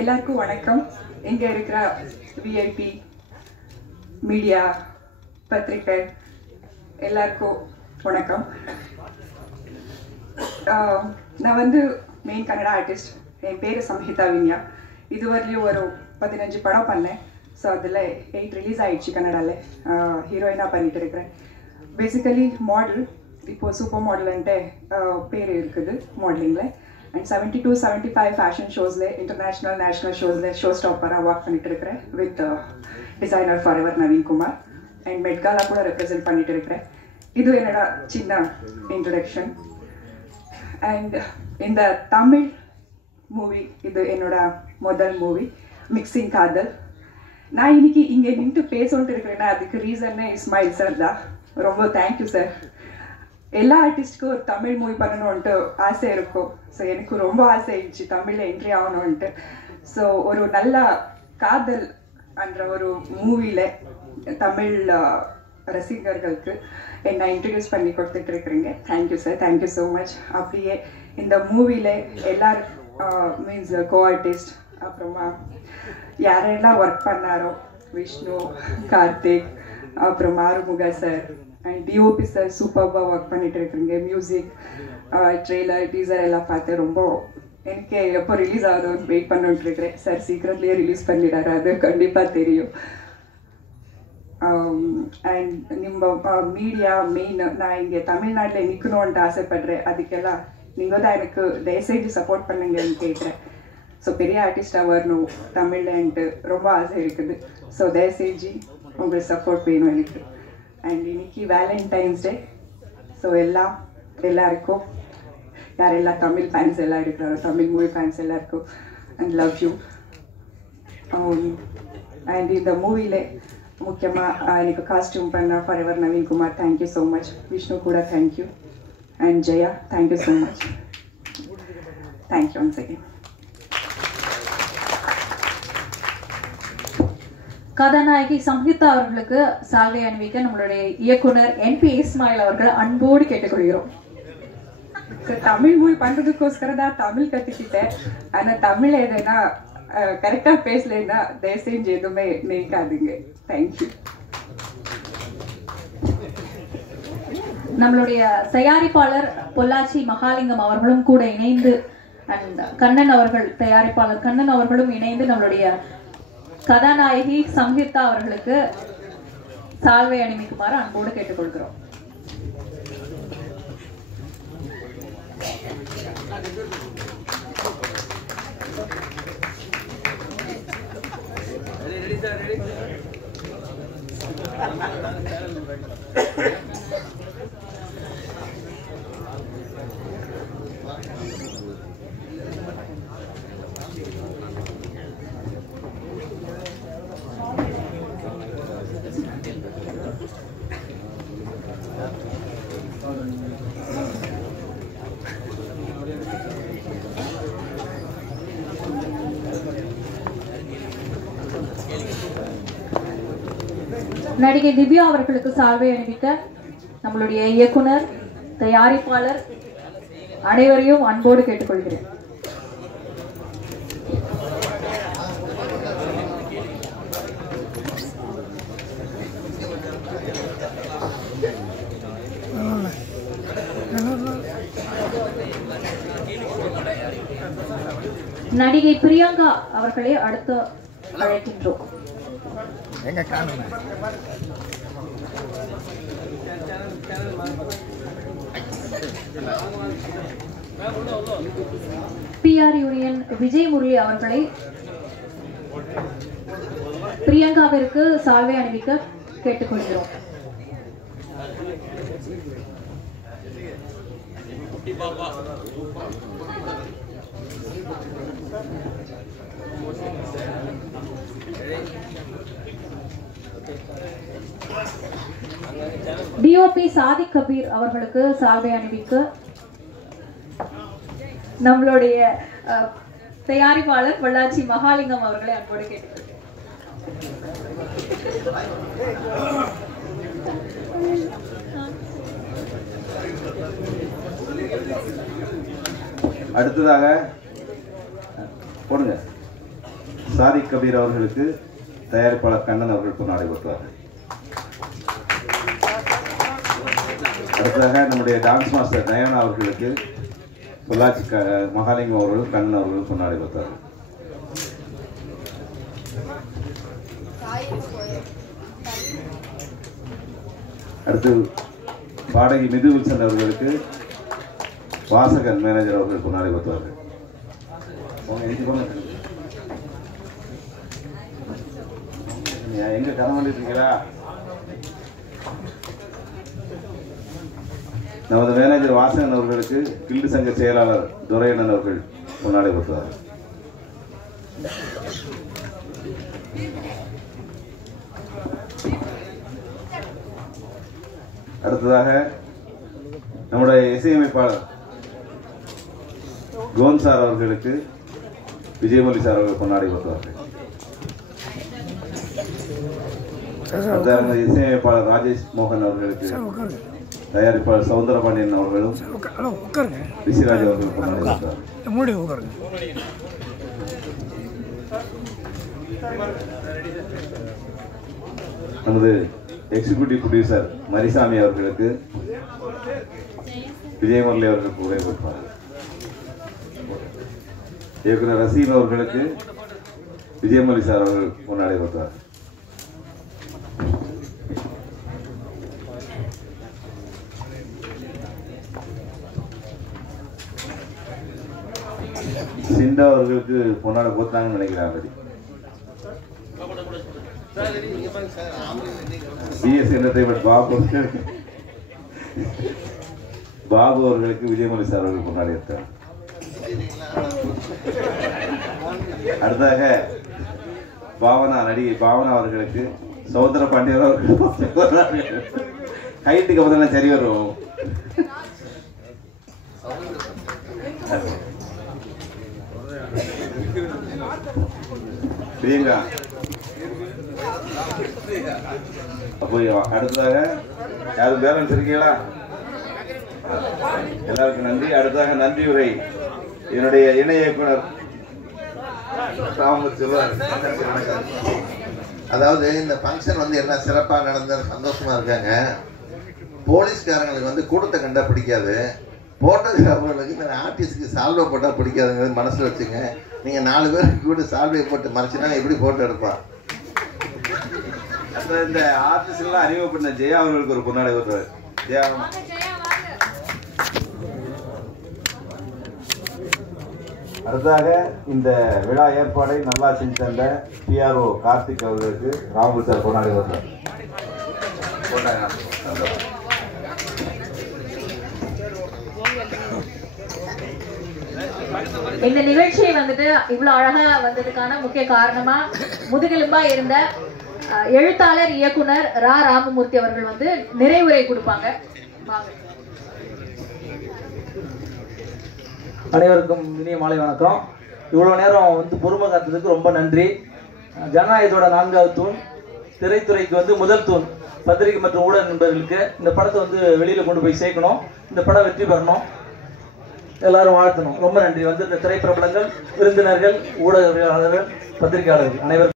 எல்லாருக்கும் வணக்கம். இங்கே இருக்கிற விஐபி மீடியா பத்திரிகை எல்லாருக்கும் வணக்கம். நான் வந்து மெயின் கன்னடா ஆர்டிஸ்ட். என் பேர் சம்ஹிதா வின்யா. இதுவரையிலும் ஒரு 15 படம் பண்ணேன். ஸோ அதில் 8 ரிலீஸ் ஆகிடுச்சு கன்னடாவில். ஹீரோயினாக பண்ணிட்டு இருக்கிறேன். பேசிக்கலி மாடல், இப்போது சூப்பர் மாடல்ன்ட்டு பேர் இருக்குது மாடலிங்கில். அண்ட் 72-75 ஃபேஷன் ஷோஸில், இன்டர்நேஷ்னல் நேஷ்னல் ஷோஸில் ஷோ ஸ்டாப்பராக ஒர்க் பண்ணிட்டு இருக்கிறேன் with designer forever Naveen Kumar. And Met Gala கூட ரெப்ரசென்ட் பண்ணிட்டு இருக்கிறேன். இது என்னோட சின்ன இன்ட்ரடக்ஷன். அண்ட் இந்த தமிழ் மூவி இது என்னோட முதல் மூவி, மிக்சிங் காதல். நான் இன்னைக்கு இங்கே நின்று பேசிட்டு இருக்கிறேன்னா அதுக்கு ரீசன்னே இஸ்மாயில் சார் தான். ரொம்ப தேங்க்யூ சார். எல்லா ஆர்டிஸ்ட்டுக்கும் ஒரு தமிழ் மூவி பண்ணணுன்ட்டு ஆசை இருக்கும். ஸோ எனக்கு ரொம்ப ஆசை ஆயிடுச்சு தமிழில் என்ட்ரி ஆகணுன்ட்டு. ஸோ ஒரு நல்ல காதல் என்ற ஒரு மூவியில் தமிழ் ரசிகர்களுக்கு என்னை இன்ட்ரடியூஸ் பண்ணி கொடுத்துட்டு இருக்கிறீங்க. Thank you sir, thank you so much. அப்படியே இந்த மூவியில் எல்லாரும் மீன்ஸ் கோ ஆர்டிஸ்ட், அப்புறமா யாரெல்லாம் ஒர்க் பண்ணாரோ, விஷ்ணு, கார்த்திக், அப்புறம் ஆறுமுக சார் அண்ட் டிஓபி சார் சூப்பராக ஒர்க் பண்ணிட்டு இருக்கிறீங்க. மியூசிக், ட்ரெய்லர், டீசர் எல்லாம் பார்த்து ரொம்ப எனக்கு எப்போ ரிலீஸ் ஆகுதுன்னு வெயிட் பண்ணிட்டு இருக்கிறேன். சார் சீக்கிரத்துலேயே ரிலீஸ் பண்ணிடுறாரு, அது கண்டிப்பாக தெரியும். அண்ட் நம்ம மீடியா மெயின், நான் இங்கே தமிழ்நாட்டில் நிற்கணுன்ட்டு ஆசைப்படுறேன். அதுக்கெல்லாம் நீங்கள் தான் எனக்கு தயவுசெய்து சப்போர்ட் பண்ணுங்கன்னு கேட்குறேன். ஸோ பெரிய ஆர்டிஸ்டாக வரணும் தமிழ்லன்ட்டு ரொம்ப ஆசை இருக்குது. ஸோ தயவுசெய்து உங்களுக்கு சப்போர்ட் வேணும் எனக்கு. அண்ட் இன்னைக்கு வேலண்டைன்ஸ் டே. ஸோ எல்லாருக்கும் யாரெல்லாம் தமிழ் ஃபேன்ஸ் எல்லாம் இருக்கிறாரோ, தமிழ் மூவி ஃபேன்ஸ் எல்லாருக்கும் அண்ட் லவ் யூ. அண்ட் இந்த மூவியில் முக்கியமாக எனக்கு காஸ்டியூம் பண்ண forever Naveen Kumar, thank you so much. Vishnu கூட thank you. And Jaya, thank you so much. Thank you once again. கதாநாயகி சம்ஹிதா அவர்களுக்கு சால்வை அணிவிக்க நம்மளுடைய இயக்குனர் என்பி இஸ்மாயில் அவர்கள் அன்போடு கேட்டுக்கொள்கிறோம். தமிழ் மூவி பண்றதுக்கோஸ்கரம் தான் தமிழ் கத்துக்கிட்டேன். ஆனா தமிழ் எதுனா கரெக்டா பேசலைன்னா தயவுசெஞ்சு எதுவுமே நினைக்காதுங்க. தேங்க்யூ. நம்மளுடைய தயாரிப்பாளர் பொள்ளாச்சி மகாலிங்கம் அவர்களும் கூட இணைந்து, அண்ட் கண்ணன் அவர்கள், தயாரிப்பாளர் கண்ணன் அவர்களும் இணைந்து நம்மளுடைய கதாநாயகி சம்ஹிதா அவர்களுக்கு சால்வை அணிவிக்குமாறு அன்போடு கேட்டுக்கொள்கிறோம். நடிகை திவ்யா அவர்களுக்கு சால்வை அணிவிக்க நம்மளுடைய இயக்குனர், தயாரிப்பாளர் அனைவரையும் அன்போடு கேட்டுக்கொள்கிறேன். நடிகை பிரியங்கா அவர்களை அடுத்து அழைக்கின்றோம். பிஆர் யூனியன் விஜய் முரளி அவர்களை பிரியங்காவிற்கு சால்வை அணிவிக்க கேட்டுக்கொள்கிறோம். டிஓபி சாதிக் கபீர் அவர்களுக்கு சால்வை அணிவிக்க நம்மளுடைய தயாரிப்பாளர் பொள்ளாச்சி மகாலிங்கம் அவர்களை அன்போடு கேட்டுக்கொள்கிறேன். அடுத்ததாக போடுங்க. சாதிக் கபீர் அவர்களுக்கு தயாரிப்பாளர் கண்ணன் அவர்கள் பொன்னாடை போட்டுவார்கள். அடுத்ததாக நம்முடைய டான்ஸ் மாஸ்டர் நயனா அவர்களுக்கு பொள்ளாச்சி மகாலிங்கம் அவர்கள் கண்ணன் அவர்கள் பொன்னாடை போட்டுவார்கள். அடுத்து பாடகி மிது வில்சன் அவர்களுக்கு வாசகன் மேனேஜர் அவர்கள் பொன்னாடை போட்டுவார்கள். எங்க கடன் பண்ணிருக்கீங்களா? நமது மேனேஜர் வாசகன் அவர்களுக்கு கில்டு சங்க செயலாளர் துரையண்ணன் அவர்கள் பொன்னாடை போட்டுவார்கள். அடுத்ததாக நம்முடைய இசையமைப்பாளர் கோன் சார் அவர்களுக்கு விஜயமொழி சார் அவர்கள் பொன்னாடை போட்டுவார்கள். இசையமைப்பாளர் ராஜேஷ் மோகன் அவர்களுக்கு தயாரிப்பாளர் சவுந்தரபாண்டியன் அவர்களும் ரிஷிராஜ் அவர்கள் பொன்னாடை போட்டுவார்கள். நமது எக்ஸிகியூட்டிவ் ப்ரொடியூசர் மரிசாமி அவர்களுக்கு விஜயமுரளி அவர்கள் புகை கொடுப்பார்கள். இயக்குனர் ரசீம் அவர்களுக்கு விஜயமுரளி சார் அவர்கள் பொன்னாடை கொடுத்தார். சிண்டா அவர்களுக்கு பொன்னாடை போத்தாங்கன்னு நினைக்கிறாங்க. பிஎஸ் என்டர்டைன்மெண்ட் பாபு அவர்களுக்கு விஜயமொழி சார் அவர்கள் கொண்டாடி இருக்கார். அடுத்ததாக நடிகை பாவனா அவர்களுக்கு சௌந்தர பாண்டியன் அவர்கள் ஹைட்டுக்கு அப்புறம் சரி வரும். பிரியங்கா. அப்போ அடுத்ததாக யாரும் பேலன்ஸ் இருக்கீங்களா? எல்லாருக்கும் நன்றி. அடுத்ததாக நன்றி உரை என்னுடைய இணை இயக்குனர் அதாவது இந்த ஃபங்க்ஷன் வந்து என்ன சிறப்பாக நடந்த சந்தோஷமா இருக்காங்க. போலீஸ்காரங்களுக்கு கூட்டத்தை கண்டா பிடிக்காது, போட்டோகிராஃபர்களுக்கு இந்த ஆர்டிஸ்டுக்கு சால்வை போட்டால் பிடிக்காதுங்கிறது மனசில் வச்சுங்க. நீங்கள் 4 பேருக்கு கூட சால்வையை போட்டு மறைச்சினா எப்படி போட்டோ எடுப்பான்? இந்த ஆர்டிஸ்ட் எல்லாம் அறிமுகப்படுத்த ஜெயா அவர்களுக்கு ஒரு பொன்னாடை வருவார். ஜெயா அடுத்ததாக இந்த விழா ஏற்பாடை நல்லா செஞ்சு தந்த பிஆர்ஓ கார்த்திக் அவர்களுக்கு ராகுல் சார் பொன்னாடை வருவார். இந்த நிகழ்ச்சியை இவ்வளவு அழகா வந்ததுக்கான முக்கிய காரணமா முதுகெலும்பா இருந்த எழுத்தாளர் இயக்குனர் ரா ராமமூர்த்தி அவர்கள் நிறைவுரை கொடுப்பாங்க. அனைவருக்கும் இனிய மாலை வணக்கம். இவ்வளவு நேரம் பொறுமை காத்ததுக்கு ரொம்ப நன்றி. ஜனநாயகத்தோட 4வது தூண், திரைத்துறைக்கு முதல் தூண் பத்திரிகை மற்றும் ஊடக நண்பர்களுக்கு இந்த படத்தை வெளியில கொண்டு போய் சேர்க்கணும், இந்த படம் வெற்றி பெறணும், எல்லாரும் வாழ்த்தணும். ரொம்ப நன்றி. இந்த திரைப்பிரபலங்கள், விருந்தினர்கள், ஊடகவியலாளர்கள், பத்திரிகையாளர்கள் அனைவருக்கும்